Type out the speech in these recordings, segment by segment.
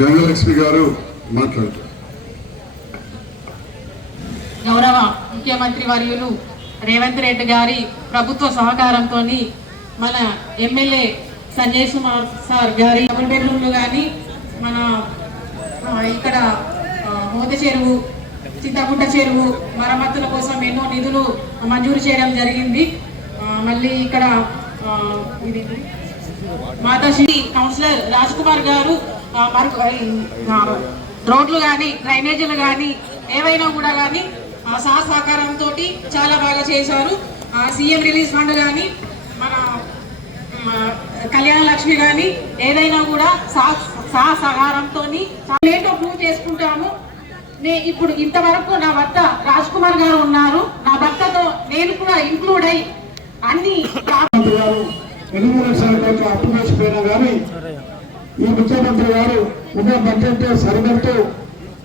గంగలక్ష్మి గారు మాట్లాడుతారు. గౌరవ ముఖ్యమంత్రి వర్యులు రేవంత్ రెడ్డి గారి ప్రభుత్వ సహకారంతో మన ఎమ్మెల్యే సంజయ్ కుమార్ సార్ గారి డబుల్ బెడ్రూమ్లు కానీ మన ఇక్కడ మోత చెరువు చింతకుంట చెరువు మరమ్మతుల కోసం ఎన్నో నిధులు మంజూరు చేయడం జరిగింది. మళ్ళీ ఇక్కడ ఇది మాతాశ్రీ కౌన్సిలర్ రాజ్ కుమార్ గారు రోడ్లు కానీ డ్రైనేజీలు కానీ ఏవైనా కూడా కానీ సహకారంతో చాలా బాగా చేశారు. సీఎం రిలీజ్ ఫండ్ కానీ మన కళ్యాణ లక్ష్మి కానీ ఏదైనా కూడా సహకారంతో ఏంటో ప్రూవ్ చేసుకుంటాము. ఇప్పుడు ఇంతవరకు నా భర్త రాజ్ కుమార్ గారు ఉన్నారు. నా భర్తతో నేను కూడా ఇంక్లూడ్ అయ్యి అన్ని 8 లక్షల కోట్ల అప్పు చేసిపోయినా కానీ ఈ ముఖ్యమంత్రి గారు ఉన్న బడ్జెట్ సరిపెడుతూ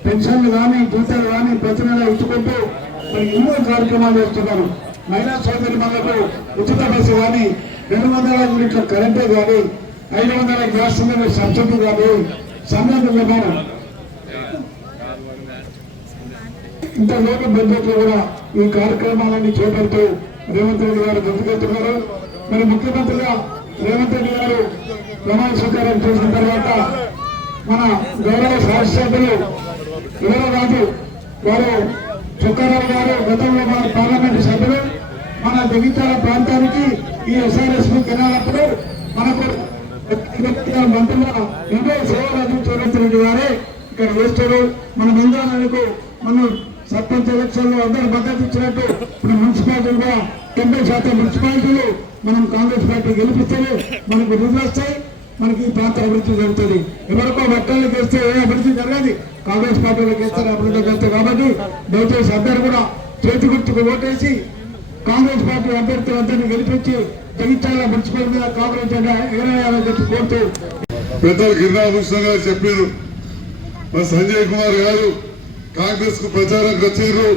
పెన్షన్లు కానీ జీతాలు కానీ ప్రతి నెల ఇచ్చుకుంటూ మరి ఎన్నో కార్యక్రమాలు చేస్తున్నారు. మహిళా సోదరిమణులకు ఉచిత బస్సు కానీ 200 యూనిట్ల కరెంటే కానీ 500 గ్యాస్ సిలిండర్ సబ్సిడీ కానీ సమయంలో ఇంత లోటు బడ్జెట్ లో కూడా ఈ కార్యక్రమాలన్నీ చేపడుతూ రేవంత్ రెడ్డి గారు ముందుకెళ్తున్నారు. మరి ముఖ్యమంత్రిగా రేవంత్ రెడ్డి గారు ప్రమాణ స్వీకారం చేసిన తర్వాత మన గౌరవ శాసనసభ్యులు ఎవరో కాదు వారు చుక్కారావు గారు గతంలో మన పార్లమెంటు సభ్యులు మన జగిత్యాల ప్రాంతానికి ఈ ఎస్ఆర్ఎస్పీ కెనాలప్పుడు మనకు మంత్రులుగా ఎన్నో సేవలు అందించిన రేవంత్ రెడ్డి గారే ఇక్కడ వేస్తారు. మన బంధాలకు మనం సర్పంచ్ ఎలక్షన్ లో అందరూ మద్దతు ఇచ్చినట్టు ఇప్పుడు మున్సిపాలిటీలు కూడా 90% మున్సిపాలిటీలు మనం కాంగ్రెస్ పార్టీ గెలిపిస్తేనే మనకు నిధులు వస్తాయి, మనకి ఈ ప్రాంత అభివృద్ధి జరుగుతుంది. ఎవరికో బట్టలకు వేస్తే ఏ అభివృద్ధి జరగదు, కాంగ్రెస్ పార్టీలకు వేస్తే అభివృద్ధి జరుగుతుంది. కాబట్టి దయచేసి అందరూ కూడా చేతి గుర్తుకు ఓటేసి కాంగ్రెస్ పార్టీ అభ్యర్థులు అందరినీ గెలిపించి జగిత్యాల మున్సిపల్ మీద కాంగ్రెస్ జెండా ఎగరేయాలని చెప్పి కోరుతూ పెద్దలు గిరిరామకృష్ణ గారు చెప్పారు. మరి సంజయ్ కుమార్ గారు కాంగ్రెస్ కు ప్రచారానికి వచ్చారు.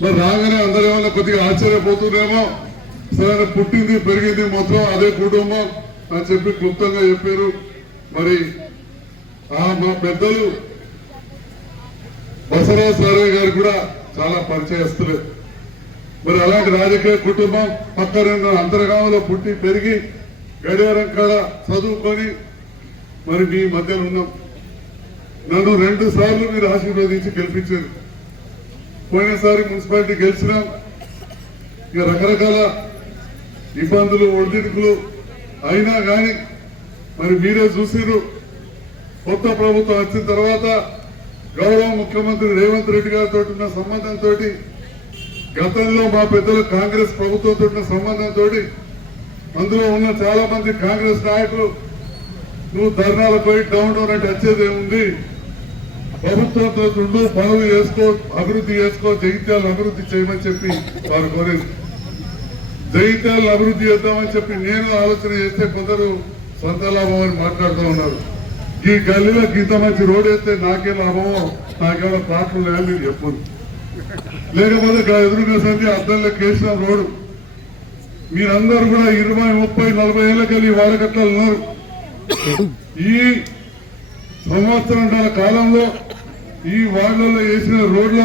మరి రాగానే అందరూ ఏమన్నా కొద్దిగా ఆశ్చర్యపోతున్నారేమో, సరే పుట్టింది పెరిగింది మొత్తం అదే కుటుంబం అని చెప్పి క్లుప్తంగా చెప్పారు. మరి మా పెద్దలు బసవరాజ్ సారయ్య గారు కూడా చాలా పరిచయస్తులే. మరి అలాంటి రాజకీయ కుటుంబం పక్కన అంతర్గామంలో పుట్టి పెరిగి గడియారం కాడ చదువుకొని మరి మీ మధ్యలో ఉన్నాం. నన్ను 2 సార్లు మీరు ఆశీర్వదించి గెలిపించారు. పోయినసారి మున్సిపాలిటీ గెలిచినాం. ఇక రకరకాల ఇబ్బందులు ఒడిదుడుకులు అయినా కానీ మరి మీరే చూసిరు. కొత్త ప్రభుత్వం వచ్చిన తర్వాత గౌరవ ముఖ్యమంత్రి రేవంత్ రెడ్డి గారితో ఉన్న సంబంధంతో, గతంలో మా పెద్దలు కాంగ్రెస్ ప్రభుత్వంతో ఉన్న సంబంధంతో అందులో ఉన్న చాలా మంది కాంగ్రెస్ నాయకులు నువ్వు ధర్నాలు పోయి డౌన్ డౌన్ అంటే వచ్చేది ఏముంది, ప్రభుత్వంతో ఉండు, పనులు చేసుకో, అభివృద్ధి చేసుకో, జగిత్యాలను అభివృద్ధి చేయమని చెప్పి వారు కోరేది. జగిత్యాలను అభివృద్ధి చేద్దామని చెప్పి నేను ఆలోచన చేస్తే కొందరు సొంత లాభం అని మాట్లాడుతూ ఉన్నారు. ఈ గల్లీలో ఇంత మంచి రోడ్ వేస్తే నాకే లాభమో, నాకేమైనా ప్లాట్లు లేని మీరు చెప్పరు. లేకపోతే ఎదురుగా సంధి అద్దంలో కేసిన రోడ్డు మీరందరూ కూడా 20, 30, 40 ఏళ్ళకెళ్ళి వాడకట్ల ఉన్నారు. ఈ సంవత్సరాల కాలంలో ఈ వార్డులలో వేసిన రోడ్ల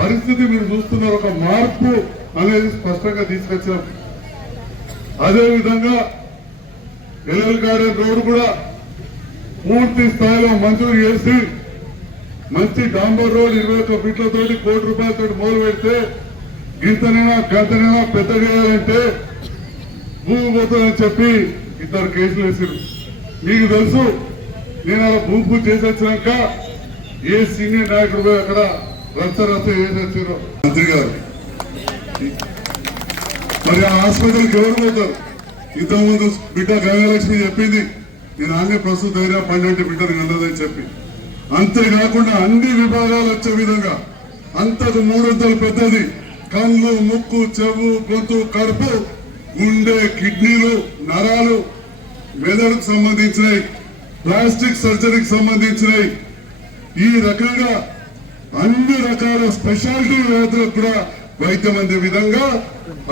పరిస్థితి మీరు చూస్తున్నారు. ఒక మార్పు అనేది స్పష్టంగా తీసుకొచ్చాం. అదేవిధంగా ఎల్ఎల్ గార్డెన్ రోడ్డు కూడా పూర్తి స్థాయిలో మంజూరు చేసి మంచి డాంబర్ రోడ్ 21 ఫీట్లతో ₹1 కోటి మొదలు పెడితే గీతనైనా గంతనైనా పెద్ద చేయాలంటే భూమి పోతుందని చెప్పి 2 కేసులు వేసారు. మీకు తెలుసు, నేను అలా భూమి పూజ చేసి వచ్చినాక ఏ సీనియర్ నాయకుడు పోయి అక్కడ రచ్చ చేసి వచ్చారు మంత్రి గారు. మరి ఆ హాస్పిటల్కి ఎవరు పోతారు? ఇంతకుముందు బిడ్డ గంగలక్ష్మి చెప్పింది, నేను ఆమె ప్రస్తుత ధైర్య 12 బిడ్డను కలదని చెప్పి. అంతేకాకుండా అన్ని విభాగాలు వచ్చే విధంగా అంతకు 300 పెద్దది, కళ్ళు, ముక్కు, చెవు, గొంతు, కడుపు, గుండె, కిడ్నీలు, నరాలు, మెదడుకు సంబంధించినవి, ప్లాస్టిక్ సర్జరీకి సంబంధించినవి, ఈ రకంగా అన్ని రకాల స్పెషాలిటీ వ్యాధులకు కూడా వైద్యం అందే విధంగా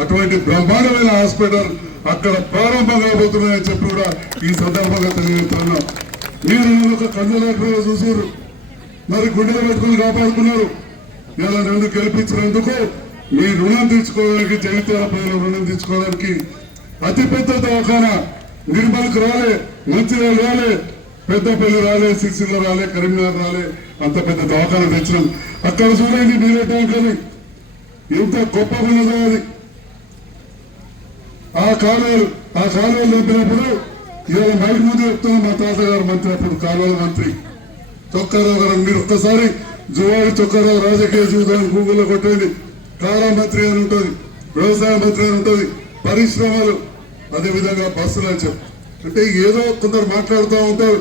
అటువంటి బ్రహ్మాండమైన హాస్పిటల్ అక్కడ ప్రారంభం కాబోతున్నాయని చెప్పి కూడా ఈ సందర్భంగా తెలియజేస్తున్నాం. మీరు ఒక కన్నులాగా చూసారు, మరి గుండెలు పెట్టుకుని కాపాడుకున్నారు. ఇలా నన్ను గెలిపించినందుకు మీ రుణం తీర్చుకోవడానికి, జగిత్యాల ప్రజల రుణం తీర్చుకోవడానికి అతిపెద్ద దవాఖానా నిర్మల్కి రాలే, మంచిర్యాల రాలే, పెద్దపల్లి రాలే, సిరిసిల్ల రాలే, కరీంనగర్ రాలే, అంత పెద్ద దవాఖానా తెచ్చినాం. అక్కడ చూడండి నీళ్ళ ట్యాంకర్ని ఎంత గొప్పగా ఉన్నదో అది. ఆ కాలువలు నింపినప్పుడు ఇవాళ మైక్ ముందు చెప్తున్నాం, మా తాతగారు మంత్రి అప్పుడు కాలువల మంత్రి చొక్కారావు గారు. మీరు ఒక్కసారి జువాడి చొక్కారావు రాజకీయ జీవితాన్ని గూగుల్లో కొట్టండి. కారా మంత్రి అని ఉంటుంది, వ్యవసాయ మంత్రి అని ఉంటుంది, పరిశ్రమలు, అదేవిధంగా బస్సులు అని చెప్పి. అంటే ఏదో కొందరు మాట్లాడుతూ ఉంటారు,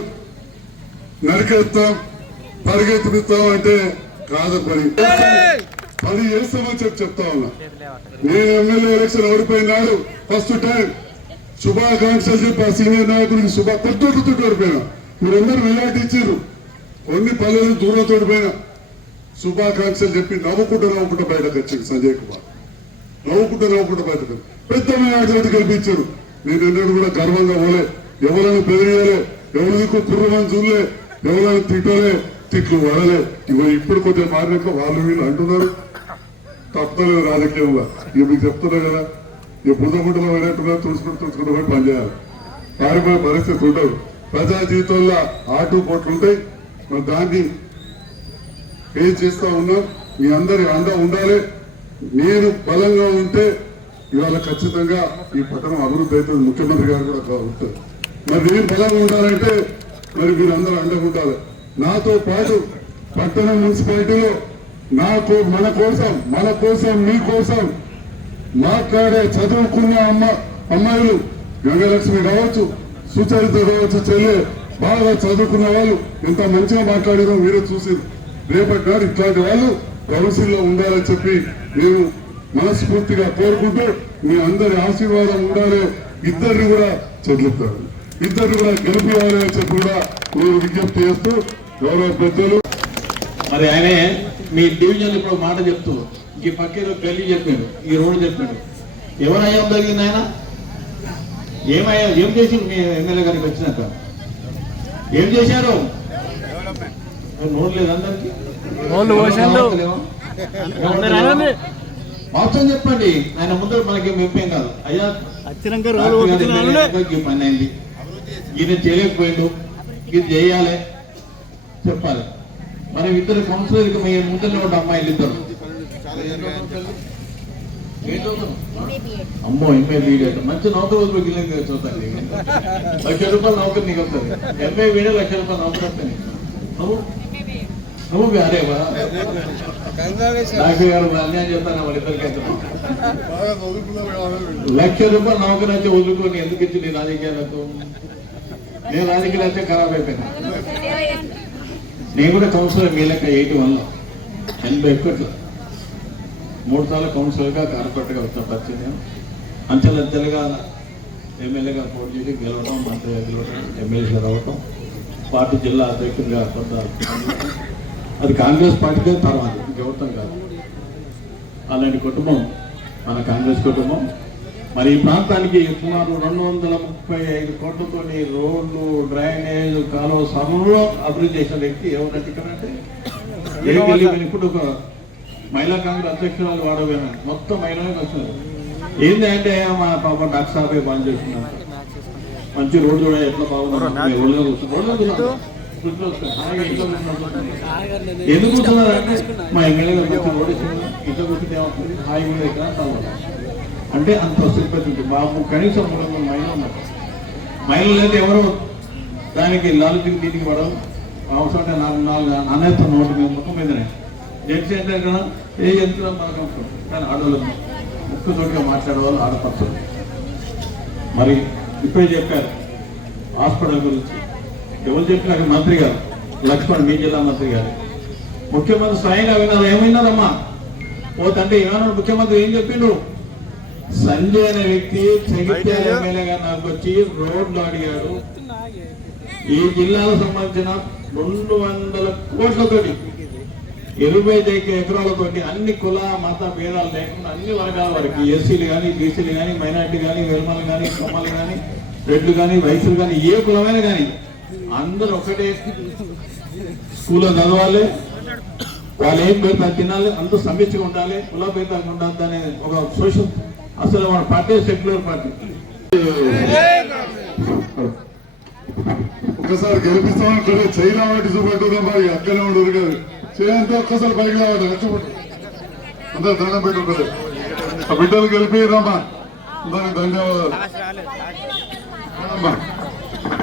నరికేస్తాం పరిగెత్తిపిస్తాం అంటే కాదు. పని చేస్తామని చెప్తా ఉన్నా. నేను ఎమ్మెల్యే ఎలక్షన్ ఓడిపోయినాడు ఫస్ట్ టైం శుభాకాంక్షలు చెప్పి ఆ సీనియర్ నాయకుడికి తొట్టు ఓడిపోయినా. మీరందరూ మెజార్టీ ఇచ్చారు, కొన్ని పల్లెలు దూరంతో ఓడిపోయినా. శుభాకాంక్షలు చెప్పి నవ్వుకుంటూ బయటకు వచ్చింది సంజయ్ కుమార్. నవ్వుకుంటూ బయటకు పెద్ద మెజార్టీ గెలిపించారు. నేను ఎన్నడూ కూడా గర్వంగా పోలే, ఎవరైనా బెదిరియలే, ఎవరికి కుర్రమని చూడలే, ఎవరైనా తిట్టలే, తిట్లు పడలే. ఇప్పుడు కొద్దిగా మారినాక వాళ్ళు వీళ్ళు అంటున్నారు, తప్పలేదు రాజకీయంగా. ఇక మీకు చెప్తున్నా కదా, ఇక బుద్ధగుంటలో పోయినట్టుగా తుడుచుకుంటూ పోయి పనిచేయాలి. పారిపోయే పరిస్థితి ఉండదు. ప్రజా జీవితంలో ఆటుపోట్లు ఉంటాయి. మరి దాన్ని ఫేస్ చేస్తా ఉన్నాం. మీ అందరి అండ ఉండాలి. నేను బలంగా ఉంటే ఇవాళ ఖచ్చితంగా ఈ పట్టణం అభివృద్ధి అవుతుంది. ముఖ్యమంత్రి గారు కూడా ఉంటుంది. మరి నేను బలంగా ఉండాలంటే మరి మీరందరూ అండగా ఉండాలి. నాతో పాటు పట్టణ మున్సిపాలిటీలో మన కోసం మీకోసం మాట్లాడే చదువుకున్న అమ్మాయిలు, గంగలక్ష్మి కావచ్చు, సుచరిత కావచ్చు, చెల్లె, బాగా చదువుకున్న వాళ్ళు ఎంత మంచిగా మాట్లాడారో మీరే చూసి. రేపటి నాడు ఇట్లాంటి వాళ్ళు కౌన్సిల్లో ఉండాలని చెప్పి నేను మనస్ఫూర్తిగా కోరుకుంటూ మీ అందరి ఆశీర్వాదం ఉండాలి. ఇద్దరిని కూడా చెల్లిస్తారు, ఇద్దరిని కూడా గెలిపివ్వాలి అని చెప్పి కూడా నేను విజ్ఞప్తి చేస్తూ గౌరవ పెద్దలు. మరి ఆయనే మీ డివిజన్ ఇప్పుడు మాట చెప్తూ ఈ పక్కన గల్లీ చెప్పాడు, ఈ రోడ్డు చెప్పాడు. ఎవరయ్యా జరిగింది ఆయన? ఏం చేసి మీ ఎమ్మెల్యే గారికి వచ్చినాక ఏం చేశారు? నోట్లేదు అందరికి వాస్తవం చెప్పండి. ఆయన ముందర మనకి ఎంపేం కాదు అయ్యా, పని అయింది, ఈయన చేయలేకపోయిండు, ఇది చేయాలి చెప్పాలి. మనం ఇద్దరు కౌన్సిలర్కి మీ ముందర ఉన్న అమ్మాయిలు ఇద్దరు అమ్మో ఎంఏ బీడెడ్ మంచి నౌకరు రోజులు గిల్లింది చూస్తాను. ₹1,00,000 నౌకరు నీకు వస్తుంది. ఎంఏ బీడే ₹1,00,000 నౌకరు వస్తాయి. నువ్వు అరేవా డాక్టర్ గారు అన్యాయం చెప్తాను వాళ్ళిద్దరికి అయితే ₹1,00,000 నౌకరు వచ్చి వదులుకొని ఎందుకు ఇచ్చి నీ రాజకీయాలకు? నేను రాజకీయాలు వచ్చే ఖరాబ్ అయిపోయినా. నేను కూడా కౌన్సిలర్ మీ లెక్క 81 3 సార్లు కౌన్సిలర్గా కార్పొరేటర్గా వచ్చిన పరిచయం. అంచెలంచెలుగా ఎమ్మెల్యేగా పోటీ చేసి గెలవడం, మంత్రిగా గెలవడం, ఎమ్మెల్యేగా రావటం, పార్టీ జిల్లా అధ్యక్షుడిగా కొంత అది కాంగ్రెస్ పార్టీకే తర్వాత ఇంకెవరితో కాదు. అలాంటి కుటుంబం మన కాంగ్రెస్ కుటుంబం. మరి ఈ ప్రాంతానికి సుమారు 235 కోట్లతో రోడ్లు, డ్రైనేజ్, కాలువ సభలో అభివృద్ధి చేసిన వ్యక్తి ఎవరంటే ఇక్కడంటే ఇప్పుడు ఒక మహిళా కాంగ్రెస్ అధ్యక్షురాలు వాడబోయినా మొత్తం మహిళలకు వచ్చినారు. ఏంటంటే మా పాప డాక్టర్ సాబే బాగా చేస్తున్నారు, మంచి రోడ్డు కూడా ఎట్లా బాగున్నారు, ఎందుకు కూర్చున్నారంటే మా ఎమ్మెల్యే గారు రోడ్డు ఇట్లా కూర్చుంటే ఏమవుతుంది, హాయిగా ఉండే ఇక్కడ అంటే అంత సిబ్బంది ఉంటుంది. బాబు కనీసం 300 మహిళలు ఉన్నారు. మహిళలు అయితే ఎవరో దానికి లాలుకి దీనికి పడవు. అవసరం అంటే 4 అనేస్తాం నోటి మీద ముఖం మీదనే. జడ్జి అంటే ఇక్కడ ఏ ఎంత మనకు కానీ ఆడవాళ్ళు ముక్కుతోటిగా మాట్లాడేవాళ్ళు ఆడపడుతుంది. మరి ఇప్పుడే చెప్పారు హాస్పిటల్ గురించి. ఎవరు చెప్పినాక మంత్రి గారు లక్ష్మణ్, మీ జిల్లా మంత్రి గారు, ముఖ్యమంత్రి స్వయంగా విన్నారు. ఏమైనారమ్మా పోతంటే ఏమన్నా ముఖ్యమంత్రి ఏం చెప్పిండు? సంజయ్ అనే వ్యక్తి జగిత్యాల ఎమ్మెల్యేగా నాకు వచ్చి రోడ్లు అడిగాడు. ఈ జిల్లాకు సంబంధించిన 200 కోట్లతోటి 25 ఎకరాలతోటి అన్ని కుల మత భేదాలు లేకుండా అన్ని వర్గాల వారికి ఎస్సీలు కానీ బీసీలు కానీ మైనార్టీ కానీ వెల్మలు కానీ కొమ్మలు కానీ రెడ్లు కానీ వయసులు కానీ ఏ కులమైన కానీ అందరూ ఒకటే స్కూల్లో చదవాలి, వాళ్ళు ఏం పెడతా తినాలి, అందరూ సమిష్టిగా ఉండాలి, కుల భేదాలు ఉండాలి అనే ఒక సోషల్ అసలు మన పార్టీ సెక్యులర్ పార్టీ. ఒకసారి గెలిపిస్తామని కూడా చైనా వాటి చూపెట్టుదాం మరి అక్కనే ఉండదు కదా చేయంతా ఒక్కసారి పైకి రావడం కష్టపడు అందరు దండం పెట్టుకుంటారు ఆ బిడ్డలు గెలిపిరమ్మా దానికి ధన్యవాదాలు.